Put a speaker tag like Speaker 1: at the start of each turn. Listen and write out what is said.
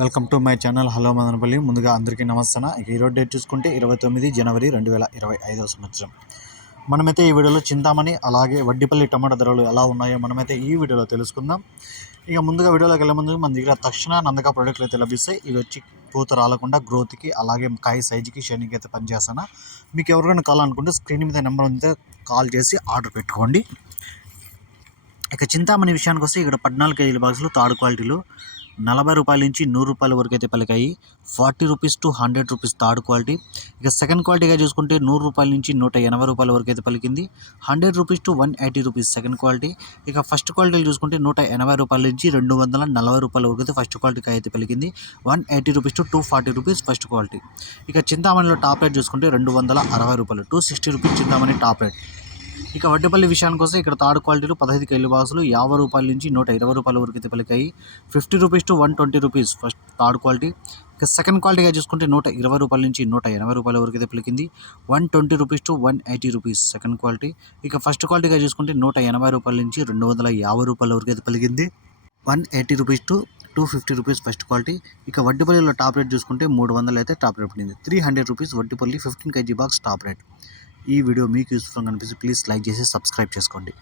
Speaker 1: Welcome to my channel. Hello Madanapalle. ముందుగా అందరికీ నమస్తే ఈరోజు డేట్ చూసుకుంటే ఇరవై తొమ్మిది జనవరి రెండు వేల ఇరవై ఐదవ సంవత్సరం. మనమైతే ఈ వీడియోలో చింతామణి అలాగే వడ్డిపల్లి టమాటా ధరలు ఎలా ఉన్నాయో మనమైతే ఈ వీడియోలో తెలుసుకుందాం. ఇక ముందుగా వీడియోలోకి వెళ్ళే ముందు మన దగ్గర తక్షణ నందక ప్రోడక్ట్లు అయితే లభిస్తాయి. ఇవి వచ్చి పూత రాలకుండా గ్రోత్కి అలాగే కాయ సైజుకి షైనింగ్కి అయితే పనిచేస్తాను మీకు ఎవరికైనా కావాలనుకుంటే స్క్రీన్ మీద నెంబర్ ఉంటే కాల్ చేసి ఆర్డర్ పెట్టుకోండి. ఇక చింతామణి విషయానికి వస్తే ఇక్కడ పద్నాలుగు కేజీల బాక్సులు థర్డ్ క్వాలిటీలు నలభై రూపాయల నుంచి నూరు రూపాయల వరకు అయితే పలికాయి. Forty rupees to hundred rupees third quality. ఇక సెకండ్ క్వాలిటీగా చూసుకుంటే నూరు రూపాయల నుంచి నూట ఎనభై రూపాయల వరకు అయితే పలికింది. Hundred rupees to one eighty rupees second quality. ఇక ఫస్ట్ క్వాలిటీ చూసుకుంటే నూట ఎనభై రూపాయల నుంచి రెండు వందల నలభై రూపాయల వరకు అయితే ఫస్ట్ క్వాలిటీకి అయితే పలికింది. One eighty rupees to two forty rupees first quality. ఇక చింతామణిలో టాప్ రేట్ చూసుకుంటే రెండు వందల అరవై రూపాయలు. Two sixty rupees Chintamani top rate. ఇక వడ్డేపల్లి విషయానికి వస్తే ఇక్కడ థర్డ్ క్వాలిటీలో పదహైదు కేజీల బాక్సులు యాభై రూపాయల నుంచి నూట ఇరవై రూపాయల వరకు అయితే పలికాయి. Fifty rupees to one twenty rupees first third quality. ఇక సెకండ్ క్వాలిటీగా చూసుకుంటే నూట ఇరవై రూపాయల నుంచి నూట ఎనభై రూపాయల వరకు అయితే పలికింది. One twenty rupees to one eighty rupees second quality. ఇక ఫస్ట్ క్వాలిటీగా చూసుకుంటే నూట ఎనభై రూపాయల నుంచి రెండు వందల యాభై రూపాయల వరకు అయితే పలికింది. One eighty rupees to two fifty rupees first quality. ఇక వడ్డీపల్లిలో టాప్ రేట్ చూసుకుంటే మూడు వందలు అయితే టాప్ రేట్ పడింది. Three hundred rupees Vaddepalli fifteen KG box top rate. ఈ వీడియో మీకు యూస్ఫుల్ అనిపిస్తే ప్లీజ్ లైక్ చేసి సబ్స్క్రైబ్ చేసుకోండి.